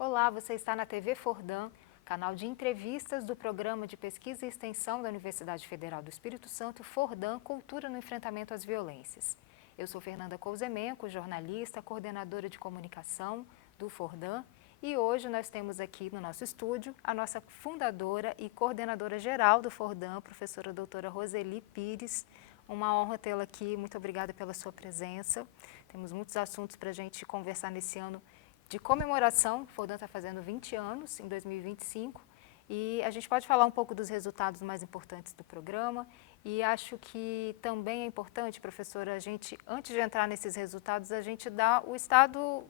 Olá, você está na TV Fordam, canal de entrevistas do Programa de Pesquisa e Extensão da Universidade Federal do Espírito Santo, Fordam, Cultura no Enfrentamento às Violências. Eu sou Fernanda Couzemenco, jornalista, coordenadora de comunicação do Fordam, e hoje nós temos aqui no nosso estúdio a nossa fundadora e coordenadora geral do Fordam, professora doutora Roseli Pires. Uma honra tê-la aqui, muito obrigada pela sua presença. Temos muitos assuntos para a gente conversar nesse ano de comemoração. O Fordam está fazendo 20 anos, em 2025, e a gente pode falar um pouco dos resultados mais importantes do programa, e acho que também é importante, professora, a gente, antes de entrar nesses resultados, a gente dá o estado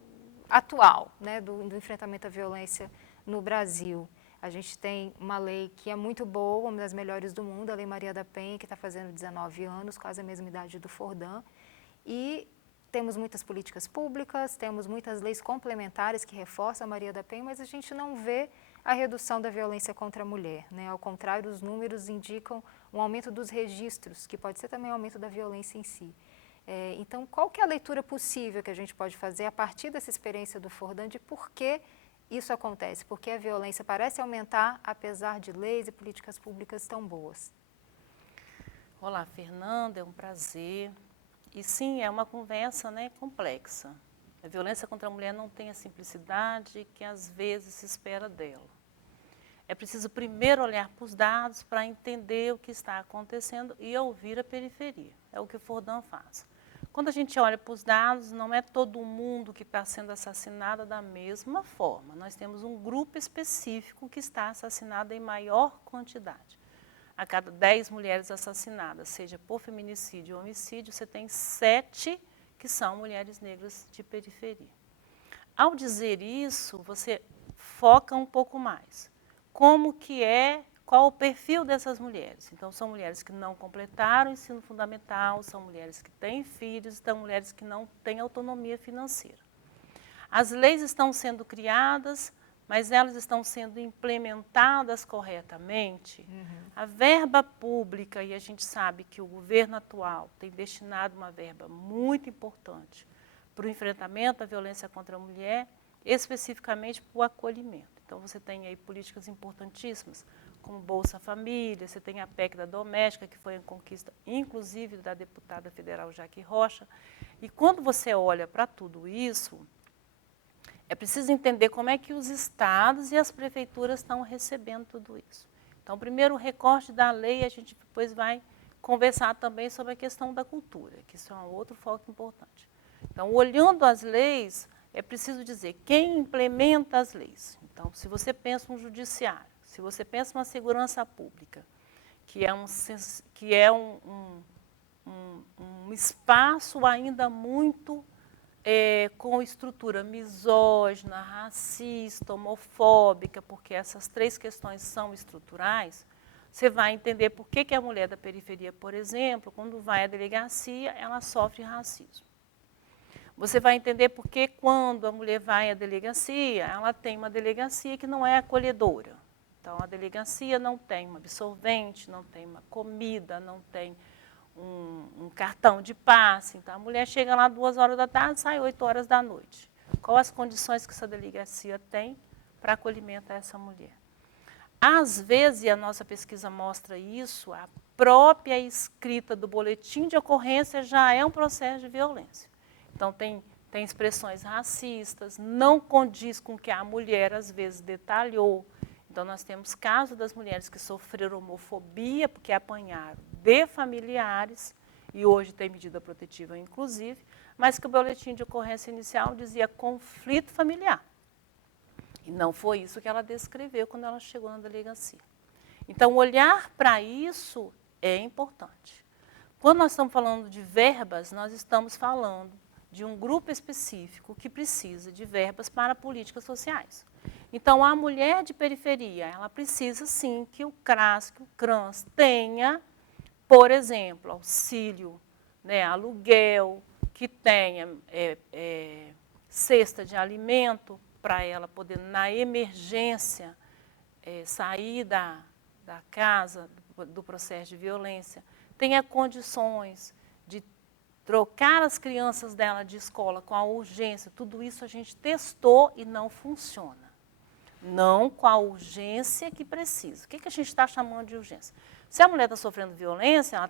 atual, né, do enfrentamento à violência no Brasil. A gente tem uma lei que é muito boa, uma das melhores do mundo, a Lei Maria da Penha, que está fazendo 19 anos, quase a mesma idade do Fordam, e temos muitas políticas públicas, temos muitas leis complementares que reforçam a Maria da Penha, mas a gente não vê a redução da violência contra a mulher, né? Ao contrário, os números indicam um aumento dos registros, que pode ser também um aumento da violência em si. Então, qual que é a leitura possível que a gente pode fazer a partir dessa experiência do Fordam de por que isso acontece? Por que a violência parece aumentar, apesar de leis e políticas públicas tão boas? Olá, Fernanda, é um prazer. E sim, é uma conversa, né, complexa. A violência contra a mulher não tem a simplicidade que às vezes se espera dela. É preciso primeiro olhar para os dados para entender o que está acontecendo e ouvir a periferia. É o que o Fordam faz. Quando a gente olha para os dados, não é todo mundo que está sendo assassinado da mesma forma. Nós temos um grupo específico que está assassinado em maior quantidade. A cada 10 mulheres assassinadas, seja por feminicídio ou homicídio, você tem 7 que são mulheres negras de periferia. Ao dizer isso, você foca um pouco mais. Como que é, qual o perfil dessas mulheres? Então, são mulheres que não completaram o ensino fundamental, são mulheres que têm filhos, são mulheres que não têm autonomia financeira. As leis estão sendo criadas, mas elas estão sendo implementadas corretamente. A verba pública, e a gente sabe que o governo atual tem destinado uma verba muito importante para o enfrentamento à violência contra a mulher, especificamente para o acolhimento. Então, você tem aí políticas importantíssimas, como Bolsa Família, você tem a PEC da doméstica, que foi uma conquista, inclusive, da deputada federal Jaque Rocha. E quando você olha para tudo isso, é preciso entender como é que os estados e as prefeituras estão recebendo tudo isso. Então, primeiro o recorte da lei, a gente depois vai conversar também sobre a questão da cultura, que isso é um outro foco importante. Então, olhando as leis, é preciso dizer quem implementa as leis. Então, se você pensa um judiciário, se você pensa uma segurança pública, que é um espaço ainda muito com estrutura misógina, racista, homofóbica, porque essas 3 questões são estruturais, você vai entender por que a mulher da periferia, por exemplo, quando vai à delegacia, ela sofre racismo. Você vai entender por que quando a mulher vai à delegacia, ela tem uma delegacia que não é acolhedora. Então, a delegacia não tem um absorvente, não tem uma comida, não tem um cartão de passe. Então, a mulher chega lá 2 horas da tarde, sai 8 horas da noite. Quais as condições que essa delegacia tem para acolhimento a essa mulher? Às vezes, e a nossa pesquisa mostra isso, a própria escrita do boletim de ocorrência já é um processo de violência. Então, tem expressões racistas, não condiz com o que a mulher, às vezes, detalhou. Então, nós temos casos das mulheres que sofreram homofobia porque apanharam de familiares, e hoje tem medida protetiva, inclusive, mas que o boletim de ocorrência inicial dizia conflito familiar. E não foi isso que ela descreveu quando ela chegou na delegacia. Então, olhar para isso é importante. Quando nós estamos falando de verbas, nós estamos falando de um grupo específico que precisa de verbas para políticas sociais. Então, a mulher de periferia, ela precisa sim que o CRAS, que o CRANS tenha, por exemplo, auxílio, né, aluguel, que tenha cesta de alimento para ela poder, na emergência, sair da casa, do processo de violência, tenha condições de trocar as crianças dela de escola com a urgência. Tudo isso a gente testou e não funciona. não com a urgência que precisa. O que a gente está chamando de urgência? Se a mulher está sofrendo violência, ela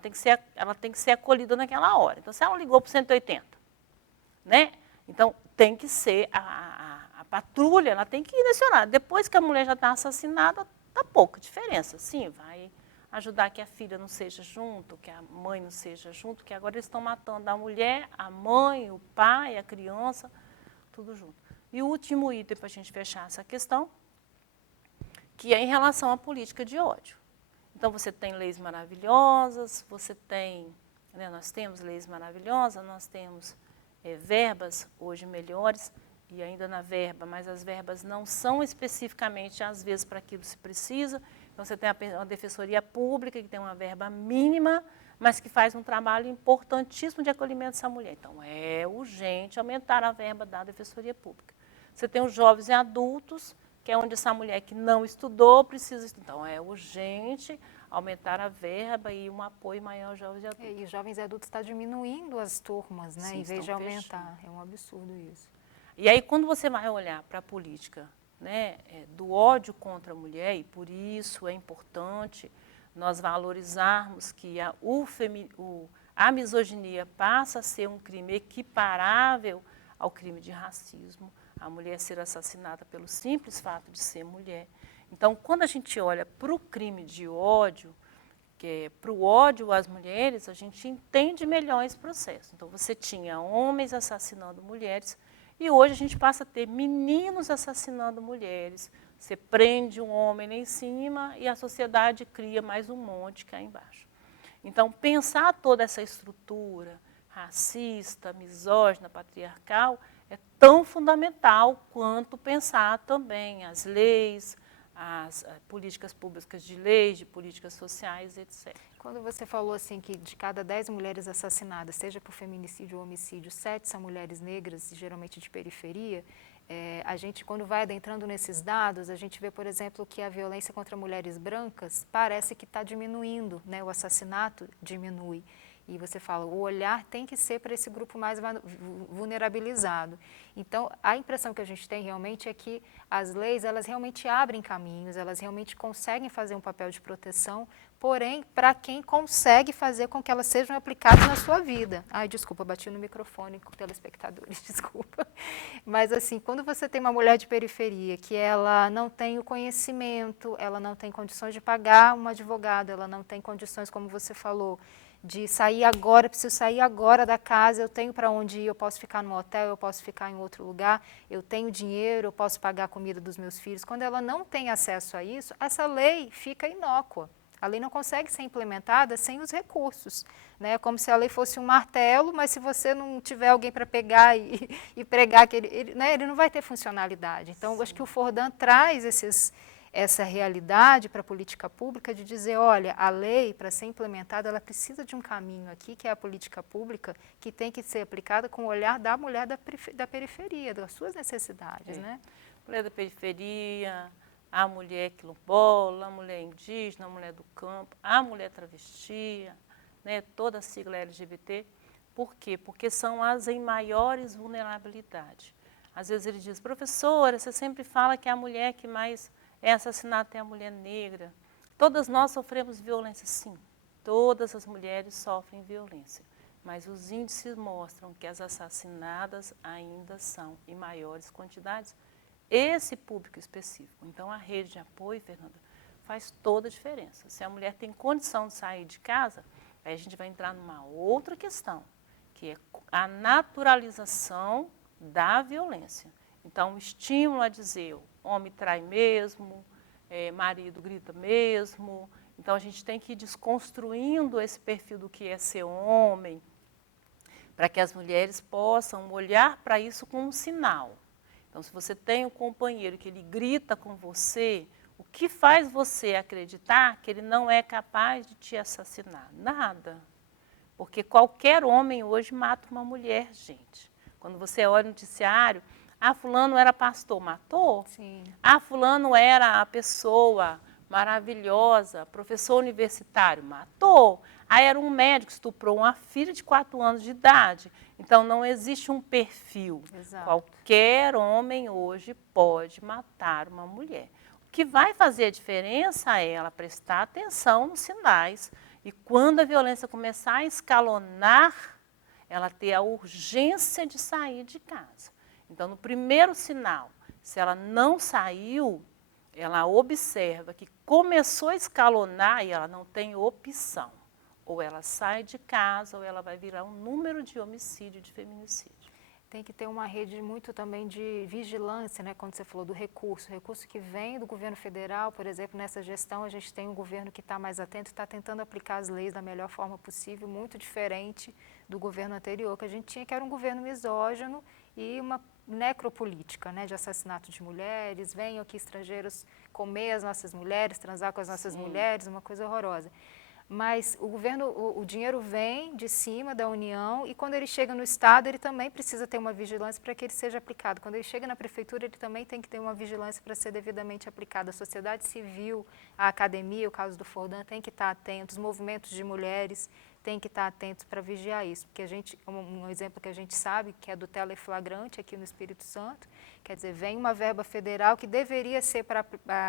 tem que ser acolhida naquela hora. Então, se ela ligou para o 180, né? Então, tem que ser a patrulha, ela tem que ir nesse horário. Depois que a mulher já está assassinada, está pouca diferença. Sim, vai ajudar que a filha não seja junto, que a mãe não seja junto, que agora eles estão matando a mulher, a mãe, o pai, a criança, tudo junto. E o último item para a gente fechar essa questão, que é em relação à política de ódio. Então, você tem leis maravilhosas, você tem, né, nós temos leis maravilhosas, nós temos verbas hoje melhores, e ainda na verba, mas as verbas não são especificamente, às vezes, para aquilo que se precisa. Então, você tem uma defensoria pública, que tem uma verba mínima, mas que faz um trabalho importantíssimo de acolhimento dessa mulher. Então, é urgente aumentar a verba da defensoria pública. Você tem os jovens e adultos, que é onde essa mulher que não estudou precisa estudar. Então, é urgente aumentar a verba e um apoio maior aos jovens e adultos. E os jovens e adultos estão diminuindo as turmas, né, Sim, em vez de aumentar. fechando. É um absurdo isso. E aí, quando você vai olhar para a política, né, do ódio contra a mulher, e por isso é importante nós valorizarmos que a misoginia passa a ser um crime equiparável ao crime de racismo, a mulher ser assassinada pelo simples fato de ser mulher. Então, quando a gente olha para o crime de ódio, que é para o ódio às mulheres, a gente entende melhor esse processo. Então, você tinha homens assassinando mulheres, e hoje a gente passa a ter meninos assassinando mulheres. Você prende um homem lá em cima e a sociedade cria mais um monte cá embaixo. Então, pensar toda essa estrutura racista, misógina, patriarcal, é tão fundamental quanto pensar também as leis, as políticas públicas de leis, de políticas sociais, etc. Quando você falou assim que de cada 10 mulheres assassinadas, seja por feminicídio ou homicídio, 7 são mulheres negras, geralmente de periferia, a gente, quando vai adentrando nesses dados, a gente vê, por exemplo, que a violência contra mulheres brancas parece que está diminuindo, né? O assassinato diminui. E você fala, o olhar tem que ser para esse grupo mais vulnerabilizado. Então, a impressão que a gente tem realmente é que as leis, elas realmente abrem caminhos, elas realmente conseguem fazer um papel de proteção, porém, para quem consegue fazer com que elas sejam aplicadas na sua vida. Ai, desculpa, bati no microfone com telespectadores, desculpa. Mas, assim, quando você tem uma mulher de periferia que ela não tem o conhecimento, ela não tem condições de pagar um advogado, ela não tem condições, como você falou, de sair agora, preciso sair agora da casa, eu tenho para onde ir, eu posso ficar no hotel, eu posso ficar em outro lugar, eu tenho dinheiro, eu posso pagar a comida dos meus filhos. Quando ela não tem acesso a isso, essa lei fica inócua. A lei não consegue ser implementada sem os recursos, né? Como se a lei fosse um martelo, mas se você não tiver alguém para pegar e pregar, ele não vai ter funcionalidade. Então, eu acho que o Fordan traz essa realidade para a política pública de dizer, olha, a lei, para ser implementada, ela precisa de um caminho aqui, que é a política pública, que tem que ser aplicada com o olhar da mulher da periferia, das suas necessidades, né? Mulher da periferia, a mulher quilombola, a mulher indígena, a mulher do campo, a mulher travesti, né, toda a sigla LGBT. Por quê? Porque são as em maiores vulnerabilidade. Às vezes ele diz, professora, você sempre fala que é a mulher que mais é assassinada é a mulher negra. Todas nós sofremos violência, sim. Todas as mulheres sofrem violência. Mas os índices mostram que as assassinadas ainda são em maiores quantidades. Esse público específico. Então, a rede de apoio, Fernanda, faz toda a diferença. Se a mulher tem condição de sair de casa, aí a gente vai entrar numa outra questão, que é a naturalização da violência. Então, o estímulo a dizer, homem trai mesmo, marido grita mesmo. Então, a gente tem que ir desconstruindo esse perfil do que é ser homem, para que as mulheres possam olhar para isso como um sinal. Então, se você tem um companheiro que ele grita com você, o que faz você acreditar que ele não é capaz de te assassinar? Nada. Porque qualquer homem hoje mata uma mulher, gente. Quando você olha no noticiário, fulano era pastor, matou? Sim. Fulano era a pessoa maravilhosa, professor universitário, matou? Ah, era um médico que estuprou uma filha de 4 anos de idade. Então, não existe um perfil. Exato. Qualquer homem hoje pode matar uma mulher. O que vai fazer a diferença é ela prestar atenção nos sinais. E quando a violência começar a escalonar, ela ter a urgência de sair de casa. Então, no primeiro sinal, se ela não saiu, ela observa que começou a escalonar e ela não tem opção. Ou ela sai de casa, ou ela vai virar um número de homicídio, de feminicídio. Tem que ter uma rede muito também de vigilância, né? Quando você falou do recurso que vem do governo federal, por exemplo, nessa gestão a gente tem um governo que está mais atento, está tentando aplicar as leis da melhor forma possível, muito diferente do governo anterior que a gente tinha, que era um governo misógino e uma necropolítica, né? De assassinato de mulheres, venham aqui estrangeiros comer as nossas mulheres, transar com as nossas mulheres, uma coisa horrorosa. Mas o governo, o dinheiro vem de cima da União e quando ele chega no Estado, ele também precisa ter uma vigilância para que ele seja aplicado. Quando ele chega na Prefeitura, ele também tem que ter uma vigilância para ser devidamente aplicado. A sociedade civil, a academia, o caso do Fordan, tem que estar atentos, os movimentos de mulheres têm que estar atentos para vigiar isso. Porque um exemplo que a gente sabe, que é do teleflagrante aqui no Espírito Santo, quer dizer, vem uma verba federal que deveria ser para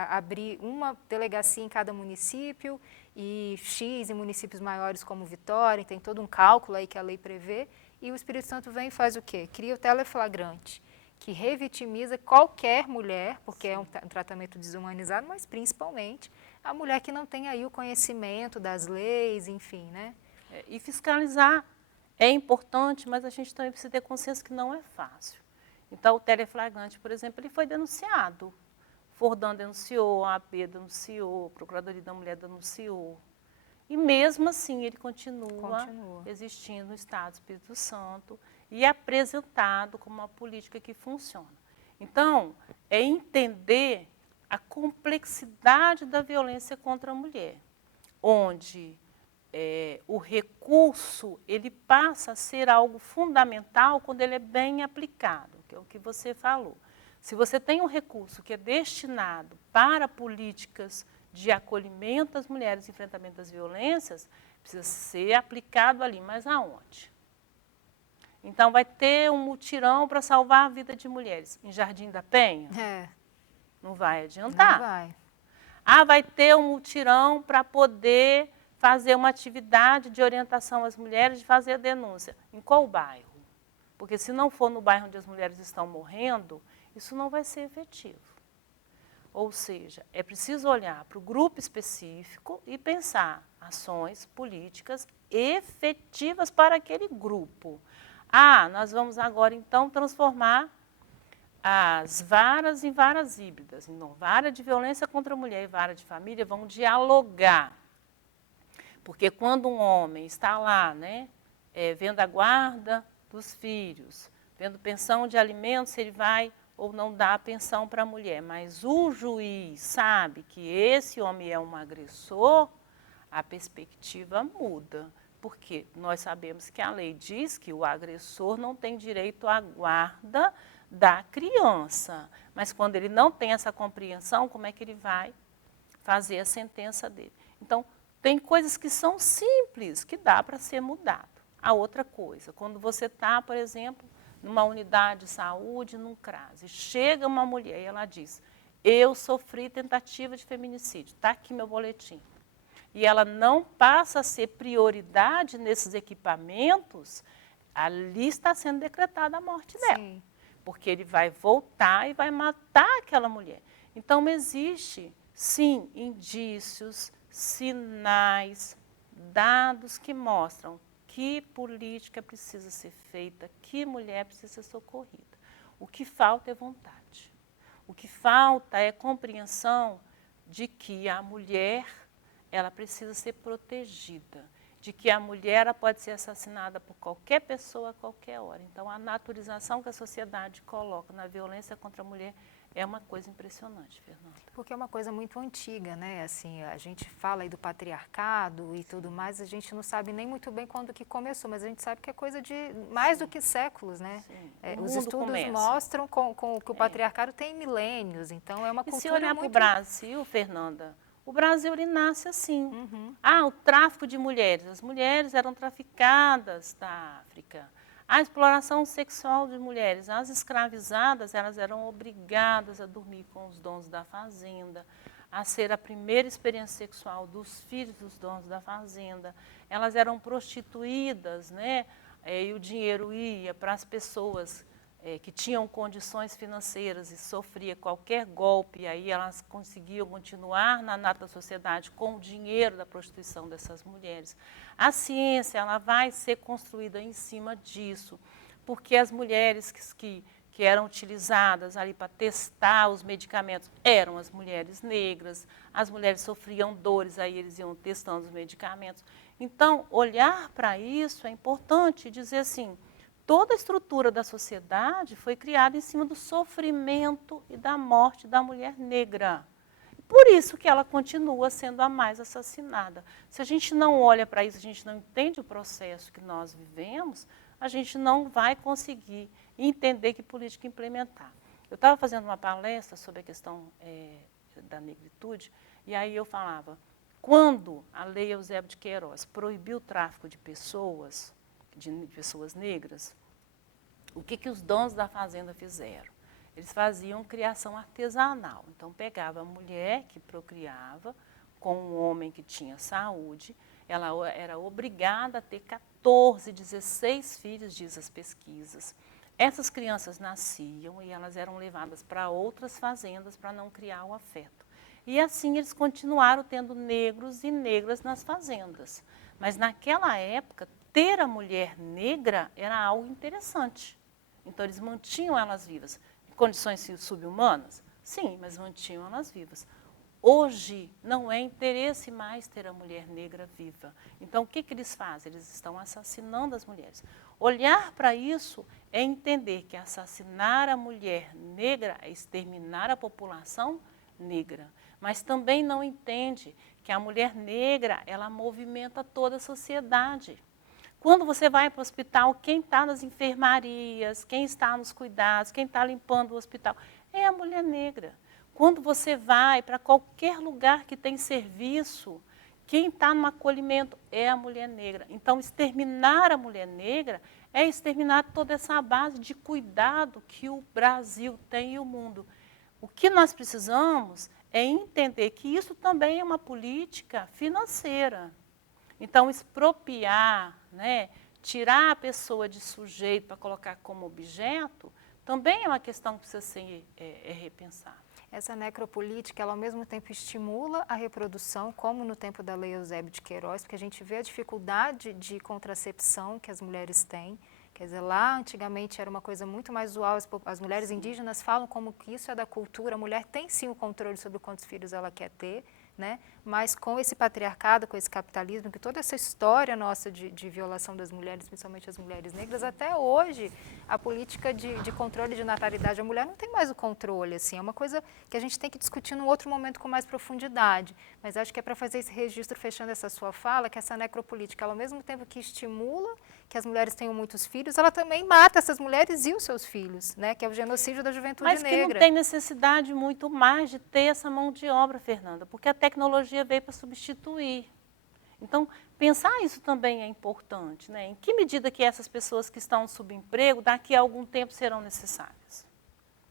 abrir uma delegacia em cada município, e X em municípios maiores como Vitória, tem todo um cálculo aí que a lei prevê, e o Espírito Santo vem e faz o quê? Cria o teleflagrante, que revitimiza qualquer mulher, porque é um tratamento desumanizado, mas principalmente a mulher que não tem aí o conhecimento das leis, enfim, né? E fiscalizar é importante, mas a gente também precisa ter consciência que não é fácil. Então, o teleflagrante, por exemplo, ele foi denunciado. Fordan denunciou, a AP denunciou, a Procuradoria da Mulher denunciou. E mesmo assim ele continua existindo no Estado do Espírito Santo e apresentado como uma política que funciona. Então, é entender a complexidade da violência contra a mulher, onde o recurso ele passa a ser algo fundamental quando ele é bem aplicado, que é o que você falou. Se você tem um recurso que é destinado para políticas de acolhimento às mulheres e enfrentamento das violências, precisa ser aplicado ali, mas aonde? Então, vai ter um mutirão para salvar a vida de mulheres. Em Jardim da Penha? Não vai adiantar. Não vai. Ah, vai ter um mutirão para poder fazer uma atividade de orientação às mulheres, de fazer a denúncia. Em qual bairro? Porque se não for no bairro onde as mulheres estão morrendo, isso não vai ser efetivo. Ou seja, é preciso olhar para o grupo específico e pensar ações políticas efetivas para aquele grupo. Ah, nós vamos agora então transformar as varas em varas híbridas. Então, vara de violência contra a mulher e vara de família vão dialogar. Porque quando um homem está lá, né, vendo a guarda dos filhos, vendo pensão de alimentos, ele vai ou não dá pensão para a mulher, mas o juiz sabe que esse homem é um agressor, a perspectiva muda. Porque nós sabemos que a lei diz que o agressor não tem direito à guarda da criança. Mas quando ele não tem essa compreensão, como é que ele vai fazer a sentença dele? Então, tem coisas que são simples, que dá para ser mudado. A outra coisa, quando você está, por exemplo, numa unidade de saúde, num CRAS, e chega uma mulher e ela diz, eu sofri tentativa de feminicídio, está aqui meu boletim. E ela não passa a ser prioridade nesses equipamentos, ali está sendo decretada a morte dela. Sim. Porque ele vai voltar e vai matar aquela mulher. Então, existe, sim, indícios, sinais, dados que mostram que política precisa ser feita, que mulher precisa ser socorrida. O que falta é vontade. O que falta é compreensão de que a mulher ela precisa ser protegida, de que a mulher ela pode ser assassinada por qualquer pessoa a qualquer hora. Então, a naturalização que a sociedade coloca na violência contra a mulher é uma coisa impressionante, Fernanda. Porque é uma coisa muito antiga, né? Assim, a gente fala aí do patriarcado e tudo mais, a gente não sabe nem muito bem quando que começou, mas a gente sabe que é coisa de mais do que séculos, né? Os estudos mostram que o patriarcado tem milênios, então é uma cultura muito... E se olhar para o Brasil, Fernanda, O Brasil, ele nasce assim. Uhum. O tráfico de mulheres. As mulheres eram traficadas da África. A exploração sexual de mulheres. As escravizadas, elas eram obrigadas a dormir com os donos da fazenda, a ser a primeira experiência sexual dos filhos dos donos da fazenda. Elas eram prostituídas, né? E o dinheiro ia para as pessoas que tinham condições financeiras e sofria qualquer golpe, e aí elas conseguiam continuar na nata sociedade com o dinheiro da prostituição dessas mulheres. A ciência, ela vai ser construída em cima disso, porque as mulheres que eram utilizadas ali para testar os medicamentos eram as mulheres negras, as mulheres sofriam dores, aí eles iam testando os medicamentos. Então, olhar para isso é importante e dizer assim, toda a estrutura da sociedade foi criada em cima do sofrimento e da morte da mulher negra. Por isso que ela continua sendo a mais assassinada. Se a gente não olha para isso, a gente não entende o processo que nós vivemos, a gente não vai conseguir entender que política implementar. Eu estava fazendo uma palestra sobre a questão da negritude, e aí eu falava, quando a Lei Eusébio de Queiroz proibiu o tráfico de pessoas negras, o que os donos da fazenda fizeram? Eles faziam criação artesanal. Então, pegava a mulher que procriava com um homem que tinha saúde, ela era obrigada a ter 14, 16 filhos, diz as pesquisas. Essas crianças nasciam e elas eram levadas para outras fazendas para não criar o afeto. E assim eles continuaram tendo negros e negras nas fazendas. Mas naquela época, ter a mulher negra era algo interessante. Então, eles mantinham elas vivas. Em condições subhumanas? Sim, mas mantinham elas vivas. Hoje, não é interesse mais ter a mulher negra viva. Então, o que eles fazem? Eles estão assassinando as mulheres. Olhar para isso é entender que assassinar a mulher negra é exterminar a população negra. Mas também não entende que a mulher negra, ela movimenta toda a sociedade. Quando você vai para o hospital, quem está nas enfermarias, quem está nos cuidados, quem está limpando o hospital, é a mulher negra. Quando você vai para qualquer lugar que tem serviço, quem está no acolhimento é a mulher negra. Então, exterminar a mulher negra é exterminar toda essa base de cuidado que o Brasil tem e o mundo. O que nós precisamos é entender que isso também é uma política financeira. Então, expropriar, né, tirar a pessoa de sujeito para colocar como objeto, também é uma questão que precisa ser repensada. Essa necropolítica, ela ao mesmo tempo estimula a reprodução, como no tempo da Lei Eusébio de Queiroz, porque a gente vê a dificuldade de contracepção que as mulheres têm. Quer dizer, lá antigamente era uma coisa muito mais usual, as mulheres indígenas falam como que isso é da cultura, a mulher tem sim o controle sobre quantos filhos ela quer ter, né? Mas com esse patriarcado, com esse capitalismo, que toda essa história nossa de violação das mulheres, principalmente as mulheres negras, até hoje a política de controle de natalidade, a mulher não tem mais o controle, assim, é uma coisa que a gente tem que discutir num outro momento com mais profundidade, mas acho que é para fazer esse registro, fechando essa sua fala, que essa necropolítica, ela, ao mesmo tempo que estimula que as mulheres tenham muitos filhos, ela também mata essas mulheres e os seus filhos, né? Que é o genocídio da juventude negra. Mas que não tem necessidade muito mais de ter essa mão de obra, Fernanda, porque a tecnologia veio para substituir. Então, pensar isso também é importante, né? Em que medida que essas pessoas que estão no subemprego, daqui a algum tempo serão necessárias?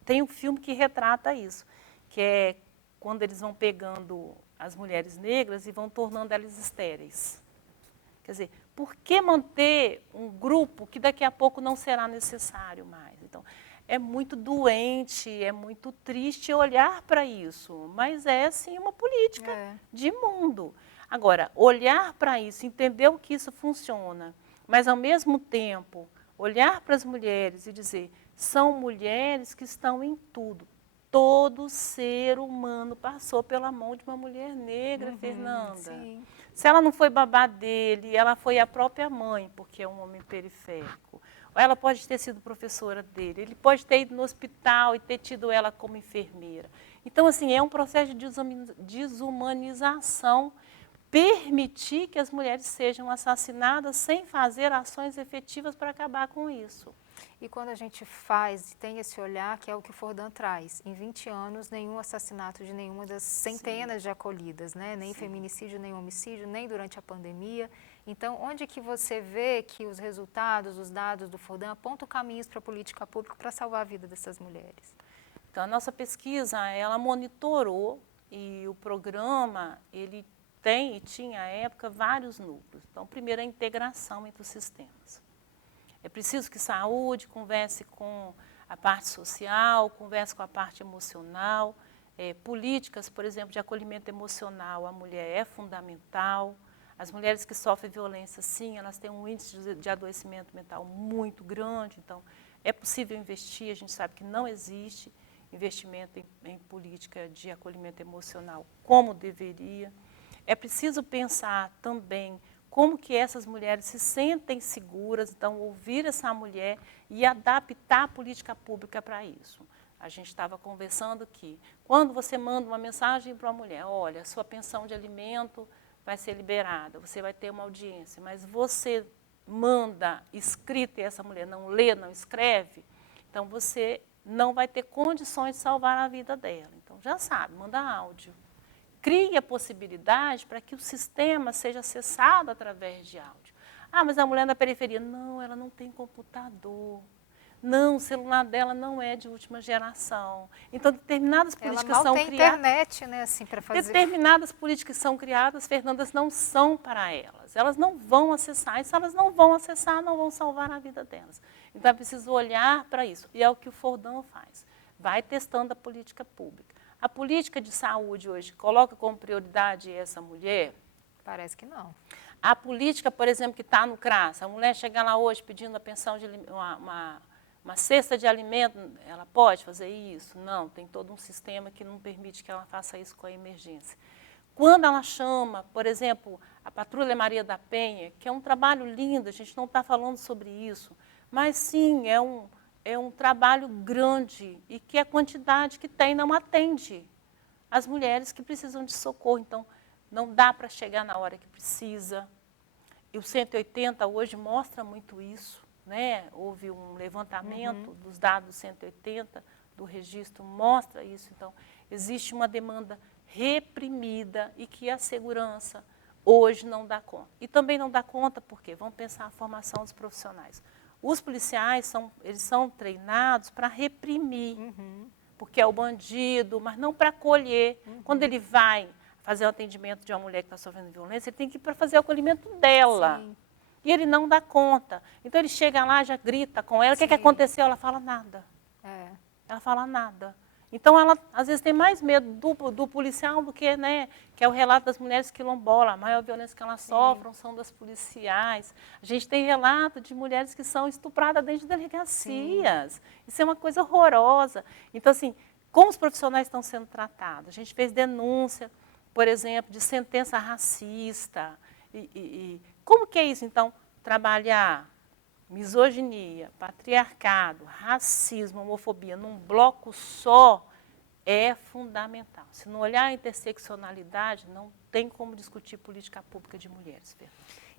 Tem um filme que retrata isso, que é quando eles vão pegando as mulheres negras e vão tornando elas estéreis. Quer dizer, por que manter um grupo que daqui a pouco não será necessário mais? Então, é muito doente, é muito triste olhar para isso, mas é, sim, uma política de mundo. Agora, olhar para isso, entender o que isso funciona, mas, ao mesmo tempo, olhar para as mulheres e dizer, são mulheres que estão em tudo. Todo ser humano passou pela mão de uma mulher negra, Fernanda. Sim. Se ela não foi babá dele, ela foi a própria mãe, porque é um homem periférico. Ou ela pode ter sido professora dele, ele pode ter ido no hospital e ter tido ela como enfermeira. Então, assim, é um processo de desumanização permitir que as mulheres sejam assassinadas sem fazer ações efetivas para acabar com isso. E quando a gente faz e tem esse olhar, que é o que o Fordham traz, em 20 anos, nenhum assassinato de nenhuma das centenas de acolhidas, né? Nem feminicídio, nem homicídio, nem durante a pandemia. Então, onde que você vê que os resultados, os dados do Fordham apontam caminhos para a política pública para salvar a vida dessas mulheres? Então, a nossa pesquisa, ela monitorou e o programa, ele tem e tinha à época vários núcleos. Então, primeiro, a integração entre os sistemas. É preciso que saúde converse com a parte social, converse com a parte emocional. Políticas, por exemplo, de acolhimento emocional, a mulher é fundamental. As mulheres que sofrem violência, sim, elas têm um índice de adoecimento mental muito grande. Então, é possível investir, a gente sabe que não existe investimento em política de acolhimento emocional como deveria. É preciso pensar também como que essas mulheres se sentem seguras, então ouvir essa mulher e adaptar a política pública para isso. A gente estava conversando que quando você manda uma mensagem para uma mulher, olha, sua pensão de alimento vai ser liberada, você vai ter uma audiência, mas você manda escrita e essa mulher não lê, não escreve, então você não vai ter condições de salvar a vida dela. Então já sabe, manda áudio. Crie a possibilidade para que o sistema seja acessado através de áudio. Ah, mas a mulher na periferia, não, ela não tem computador. Não, o celular dela não é de última geração. Então, determinadas políticas são criadas... Ela mal tem internet, né, assim, para fazer... Determinadas políticas que são criadas, Fernandas, não são para elas. Elas não vão acessar, e se elas não vão acessar, não vão salvar a vida delas. Então, é preciso olhar para isso. E é o que o Fordham faz. Vai testando a política pública. A política de saúde hoje coloca como prioridade essa mulher? Parece que não. A política, por exemplo, que está no CRAS, a mulher chega lá hoje pedindo a pensão de uma cesta de alimento, ela pode fazer isso? Não, tem todo um sistema que não permite que ela faça isso com a emergência. Quando ela chama, por exemplo, a Patrulha Maria da Penha, que é um trabalho lindo, a gente não está falando sobre isso, mas sim, é um trabalho grande e que a quantidade que tem não atende as mulheres que precisam de socorro. Então, não dá para chegar na hora que precisa. E o 180 hoje mostra muito isso, né? Houve um levantamento dos dados 180, do registro, mostra isso. Então, existe uma demanda reprimida e que a segurança hoje não dá conta. E também não dá conta porque, vamos pensar a formação dos profissionais. Os policiais eles são treinados para reprimir, porque é o bandido, mas não para acolher. Quando ele vai fazer o atendimento de uma mulher que está sofrendo violência, ele tem que ir para fazer o acolhimento dela. Sim. E ele não dá conta. Então ele chega lá, já grita com ela, o que aconteceu? Ela fala nada. Ela fala nada. Então, ela, às vezes, tem mais medo do policial do que, né, que é o relato das mulheres quilombolas. A maior violência que elas sofrem são das policiais. A gente tem relato de mulheres que são estupradas dentro de delegacias. Sim. Isso é uma coisa horrorosa. Então, assim, como os profissionais estão sendo tratados? A gente fez denúncia, por exemplo, de sentença racista. Como que é isso, então, trabalhar misoginia, patriarcado, racismo, homofobia num bloco só é fundamental. Se não olhar a interseccionalidade, não tem como discutir política pública de mulheres.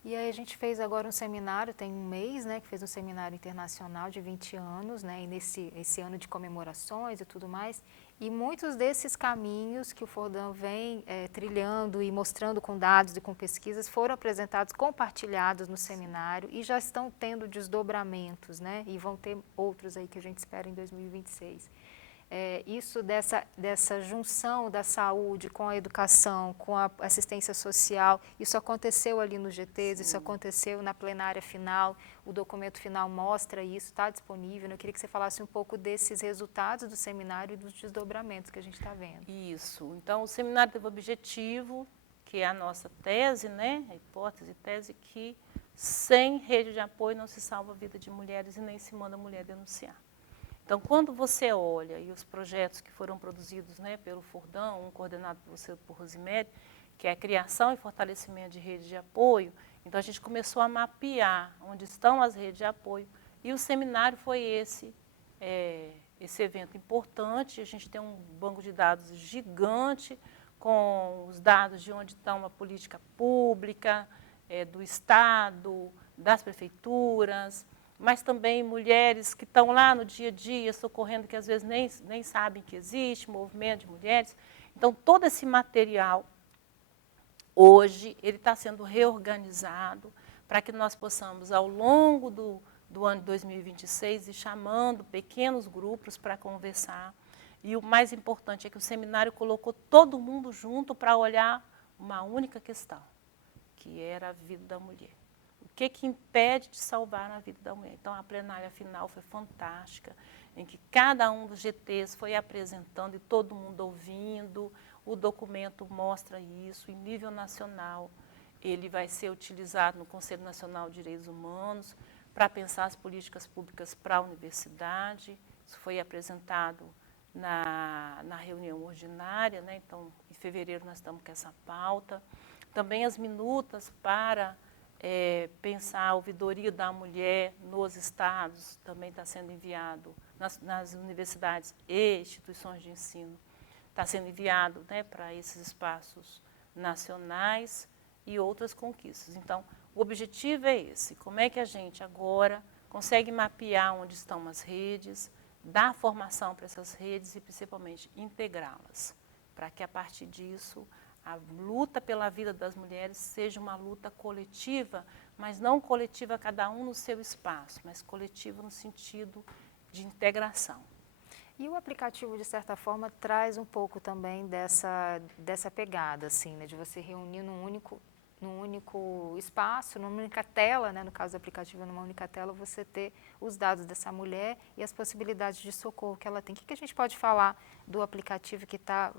E aí a gente fez agora um seminário, tem um mês, né, que fez um seminário internacional de 20 anos, né, e esse ano de comemorações e tudo mais, e muitos desses caminhos que o Fordham vem trilhando e mostrando com dados e com pesquisas foram apresentados, compartilhados no seminário e já estão tendo desdobramentos, né, e vão ter outros aí que a gente espera em 2026. Isso dessa junção da saúde com a educação, com a assistência social, isso aconteceu ali nos GTs, isso aconteceu na plenária final, o documento final mostra isso, está disponível. Eu queria que você falasse um pouco desses resultados do seminário e dos desdobramentos que a gente está vendo. Isso, então o seminário teve o objetivo, que é a nossa tese, né, a hipótese, tese que sem rede de apoio não se salva a vida de mulheres e nem se manda a mulher denunciar. Então, quando você olha, e os projetos que foram produzidos, né, pelo Fordham, um coordenado por você, por Rosimere, que é a criação e fortalecimento de redes de apoio, então a gente começou a mapear onde estão as redes de apoio, e o seminário foi esse evento importante. A gente tem um banco de dados gigante, com os dados de onde está uma política pública, do Estado, das prefeituras, mas também mulheres que estão lá no dia a dia socorrendo, que às vezes nem sabem que existe, movimento de mulheres. Então, todo esse material, hoje, ele está sendo reorganizado para que nós possamos, ao longo do ano de 2026, ir chamando pequenos grupos para conversar. E o mais importante é que o seminário colocou todo mundo junto para olhar uma única questão, que era a vida da mulher. O que impede de salvar a vida da mulher? Então, a plenária final foi fantástica, em que cada um dos GTs foi apresentando e todo mundo ouvindo. O documento mostra isso em nível nacional. Ele vai ser utilizado no Conselho Nacional de Direitos Humanos para pensar as políticas públicas para a universidade. Isso foi apresentado na reunião ordinária, né? Então, em fevereiro nós estamos com essa pauta. Também as minutas para pensar a ouvidoria da mulher nos estados, também está sendo enviado nas universidades e instituições de ensino, está sendo enviado, né, para esses espaços nacionais e outras conquistas. Então, o objetivo é esse, como é que a gente agora consegue mapear onde estão as redes, dar formação para essas redes e, principalmente, integrá-las, para que, a partir disso, a luta pela vida das mulheres seja uma luta coletiva, mas não coletiva cada um no seu espaço, mas coletiva no sentido de integração. E o aplicativo, de certa forma, traz um pouco também dessa pegada, assim, né, de você reunir num único espaço, numa única tela, né, no caso do aplicativo, numa única tela, você ter os dados dessa mulher e as possibilidades de socorro que ela tem. O que a gente pode falar do aplicativo que está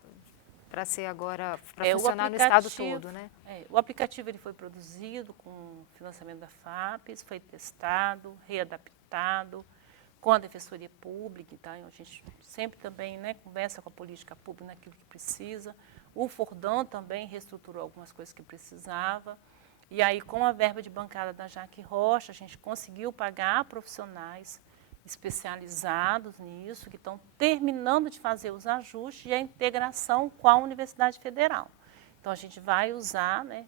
para ser agora, para funcionar no estado todo, né? O aplicativo ele foi produzido com financiamento da FAPES, foi testado, readaptado com a Defensoria Pública, então a gente sempre também, né, conversa com a política pública naquilo que precisa. O Fordão também reestruturou algumas coisas que precisava. E aí, com a verba de bancada da Jaque Rocha, a gente conseguiu pagar profissionais especializados nisso, que estão terminando de fazer os ajustes e a integração com a Universidade Federal. Então, a gente vai usar, né,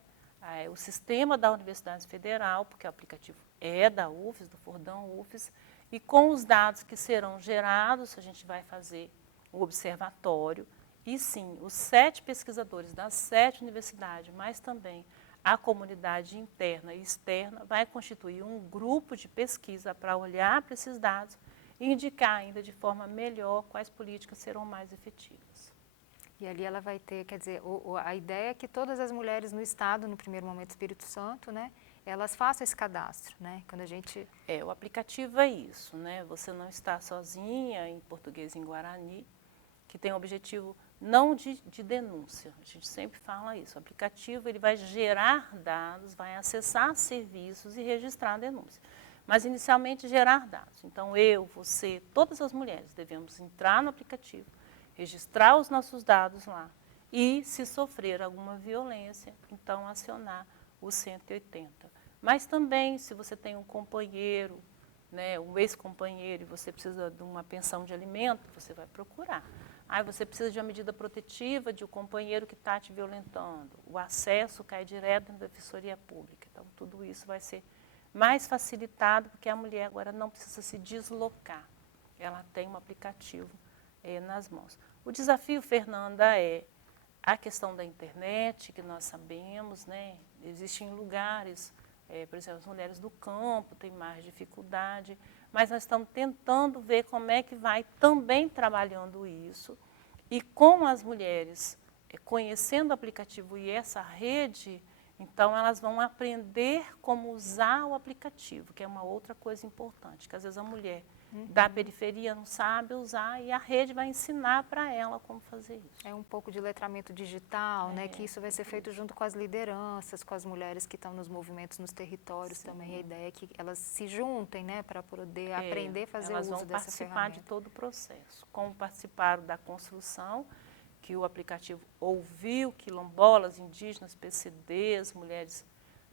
o sistema da Universidade Federal, porque o aplicativo é da UFES, do Fordão UFES, e com os dados que serão gerados, a gente vai fazer o observatório. E sim, os 7 pesquisadores das 7 universidades, mas também a comunidade interna e externa, vai constituir um grupo de pesquisa para olhar para esses dados e indicar ainda de forma melhor quais políticas serão mais efetivas. E ali ela vai ter, quer dizer, a ideia é que todas as mulheres no estado, no primeiro momento Espírito Santo, né, elas façam esse cadastro, né? Quando a gente... O aplicativo é isso, né? Você não está sozinha em português e em guarani, que tem o objetivo não de denúncia, a gente sempre fala isso. O aplicativo ele vai gerar dados, vai acessar serviços e registrar a denúncia. Mas inicialmente gerar dados. Então eu, você, todas as mulheres devemos entrar no aplicativo, registrar os nossos dados lá e, se sofrer alguma violência, então acionar o 180. Mas também, se você tem um companheiro, né, um ex-companheiro, e você precisa de uma pensão de alimento, você vai procurar. Aí você precisa de uma medida protetiva de um companheiro que está te violentando. O acesso cai direto na Defensoria Pública. Então, tudo isso vai ser mais facilitado, porque a mulher agora não precisa se deslocar. Ela tem um aplicativo nas mãos. O desafio, Fernanda, é a questão da internet, que nós sabemos, né? Existem lugares, por exemplo, as mulheres do campo têm mais dificuldade, mas nós estamos tentando ver como é que vai também trabalhando isso. E com as mulheres conhecendo o aplicativo e essa rede, então elas vão aprender como usar o aplicativo, que é uma outra coisa importante, que às vezes a mulher da periferia não sabe usar e a rede vai ensinar para ela como fazer isso. É um pouco de letramento digital, né? Que isso vai ser feito junto com as lideranças, com as mulheres que estão nos movimentos, nos territórios. Sim. Também. A ideia é que elas se juntem, né? Para poder aprender a fazer o uso dessa ferramenta. Elas vão participar de todo o processo. Como participaram da construção, que o aplicativo ouviu quilombolas, indígenas, PCDs, mulheres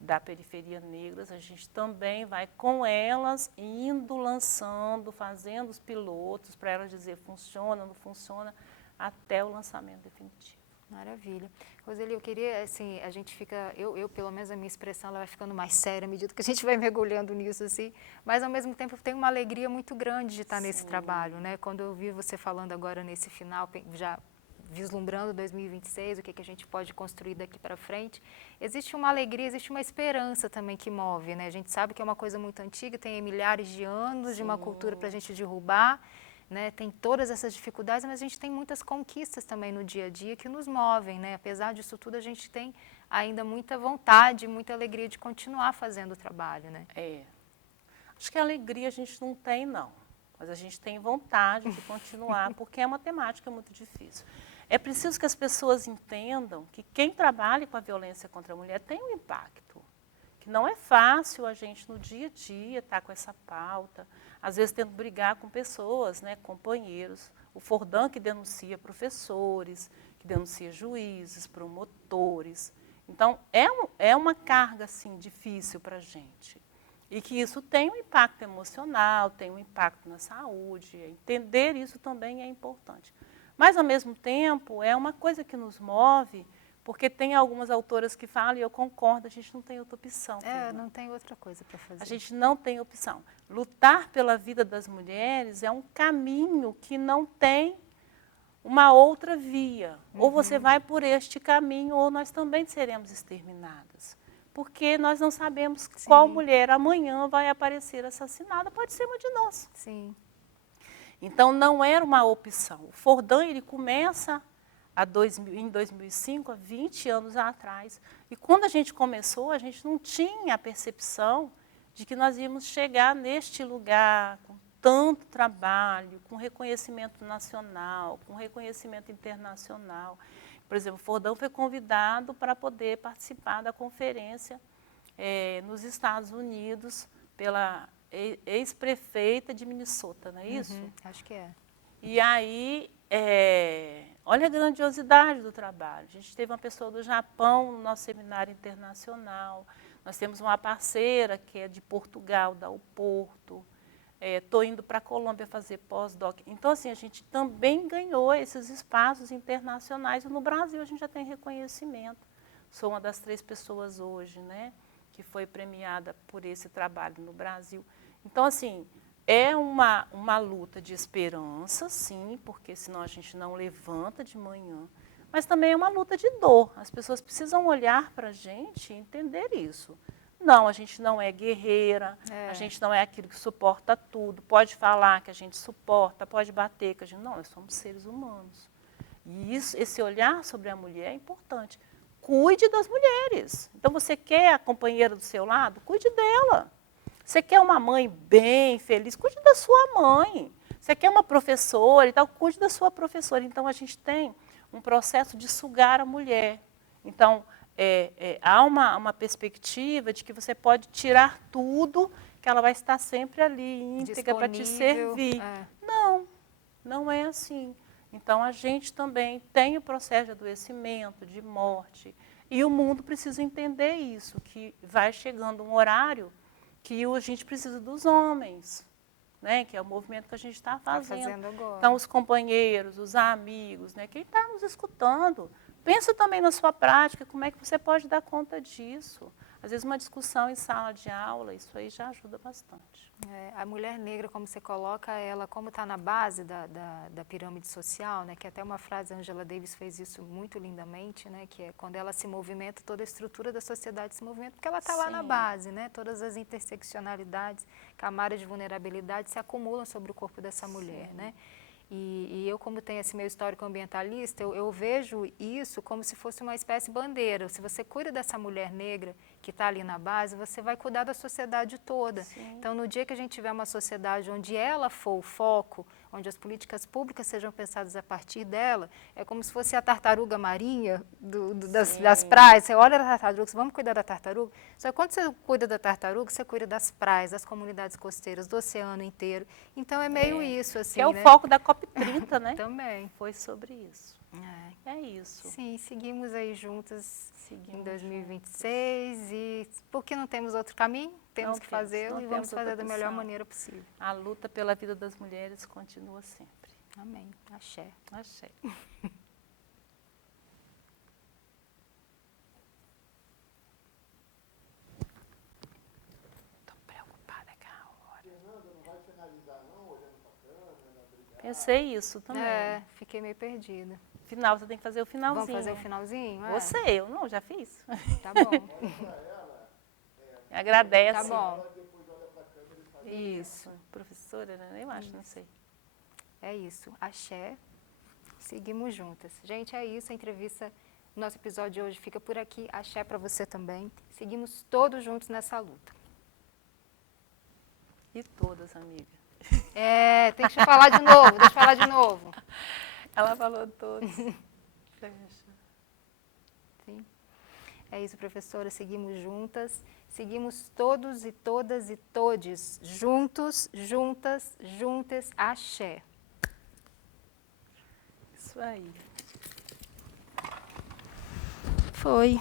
da periferia negras, a gente também vai com elas indo lançando, fazendo os pilotos para elas dizer funciona, não funciona, até o lançamento definitivo. Maravilha. Roseli, eu queria, assim, a gente fica, eu pelo menos a minha expressão, ela vai ficando mais séria à medida que a gente vai mergulhando nisso, assim, mas ao mesmo tempo eu tenho uma alegria muito grande de estar nesse trabalho, né? Quando eu vi você falando agora nesse final, já vislumbrando 2026, o que, que a gente pode construir daqui para frente, existe uma alegria, existe uma esperança também que move, né? A gente sabe que é uma coisa muito antiga, tem milhares de anos de uma cultura para a gente derrubar, né, tem todas essas dificuldades, mas a gente tem muitas conquistas também no dia a dia que nos movem, né? Apesar disso tudo, a gente tem ainda muita vontade, muita alegria de continuar fazendo o trabalho, né? Acho que a alegria a gente não tem, não. Mas a gente tem vontade de continuar, porque é uma temática muito difícil. É preciso que as pessoas entendam que quem trabalha com a violência contra a mulher tem um impacto. Que não é fácil a gente, no dia a dia, estar com essa pauta, às vezes tendo que brigar com pessoas, né, companheiros. O Fordan que denuncia professores, que denuncia juízes, promotores. Então, é uma carga, assim, difícil para a gente. E que isso tem um impacto emocional, tem um impacto na saúde. Entender isso também é importante. Mas, ao mesmo tempo, é uma coisa que nos move, porque tem algumas autoras que falam, e eu concordo, a gente não tem outra opção. Não tem outra coisa para fazer. A gente não tem opção. Lutar pela vida das mulheres é um caminho que não tem uma outra via. Ou você vai por este caminho, ou nós também seremos exterminadas. Porque nós não sabemos qual mulher amanhã vai aparecer assassinada, pode ser uma de nós. Sim. Então, não era uma opção. O Fordan, ele começa em 2005, há 20 anos atrás. E quando a gente começou, a gente não tinha a percepção de que nós íamos chegar neste lugar com tanto trabalho, com reconhecimento nacional, com reconhecimento internacional. Por exemplo, o Fordan foi convidado para poder participar da conferência nos Estados Unidos pela ex-prefeita de Minnesota, não é isso? Acho que é. E aí, olha a grandiosidade do trabalho. A gente teve uma pessoa do Japão no nosso seminário internacional, nós temos uma parceira que é de Portugal, da Oporto, estou indo para a Colômbia fazer pós-doc. Então, assim, a gente também ganhou esses espaços internacionais e no Brasil a gente já tem reconhecimento. Sou uma das 3 pessoas hoje, né, que foi premiada por esse trabalho no Brasil. Então, assim, é uma luta de esperança, sim, porque senão a gente não levanta de manhã, mas também é uma luta de dor. As pessoas precisam olhar para a gente e entender isso. Não, a gente não é guerreira, a gente não é aquilo que suporta tudo, pode falar que a gente suporta, pode bater, que a gente... Não, nós somos seres humanos. E esse olhar sobre a mulher é importante. Cuide das mulheres. Então, você quer a companheira do seu lado? Cuide dela. Você quer uma mãe bem, feliz? Cuide da sua mãe. Você quer uma professora e tal? Cuide da sua professora. Então, a gente tem um processo de sugar a mulher. Então, há uma perspectiva de que você pode tirar tudo, que ela vai estar sempre ali, íntegra, para te servir. Não, não é assim. Então, a gente também tem o processo de adoecimento, de morte. E o mundo precisa entender isso, que vai chegando um horário que a gente precisa dos homens, né? Que é o movimento que a gente está fazendo. Agora. Então, os companheiros, os amigos, né? Quem está nos escutando, pensa também na sua prática, como é que você pode dar conta disso. Às vezes, uma discussão em sala de aula, isso aí já ajuda bastante. A mulher negra, como você coloca, ela como está na base da pirâmide social, né, que até uma frase, a Angela Davis fez isso muito lindamente, né, que é quando ela se movimenta, toda a estrutura da sociedade se movimenta, porque ela está lá na base, né, todas as interseccionalidades, camadas de vulnerabilidade se acumulam sobre o corpo dessa mulher, né. E eu, como tenho esse meu histórico ambientalista, eu vejo isso como se fosse uma espécie de bandeira. Se você cuida dessa mulher negra que está ali na base, você vai cuidar da sociedade toda. Sim. Então, no dia que a gente tiver uma sociedade onde ela for o foco, onde as políticas públicas sejam pensadas a partir dela, é como se fosse a tartaruga marinha das praias. Você olha a tartaruga, vamos cuidar da tartaruga. Só que quando você cuida da tartaruga, você cuida das praias, das comunidades costeiras, do oceano inteiro. Então, é meio isso, assim, que é o né? foco da COP30, né? Também. Foi sobre isso. É isso. Sim, seguimos aí juntas em 2026 e porque não temos outro caminho, temos que fazê-lo e vamos fazer da melhor maneira possível. A luta pela vida das mulheres continua sempre. Amém. Axé. Axé. Pensei isso também. É, fiquei meio perdida. Final, você tem que fazer o finalzinho. Vamos fazer o finalzinho? É. Você, eu não, já fiz. Tá bom. Agradece. Tá bom. Isso. Professora, né? Eu acho, não sei. É isso. Axé. Seguimos juntas. Gente, é isso. A entrevista, nosso episódio de hoje fica por aqui. Axé para você também. Seguimos todos juntos nessa luta. E todas, amiga. É, tem que falar de novo. Deixa eu falar de novo. Ela falou todos. Sim. É isso, professora. Seguimos juntas. Seguimos todos e todas e todes. Juntos, juntas, juntas. Axé. Isso aí. Foi.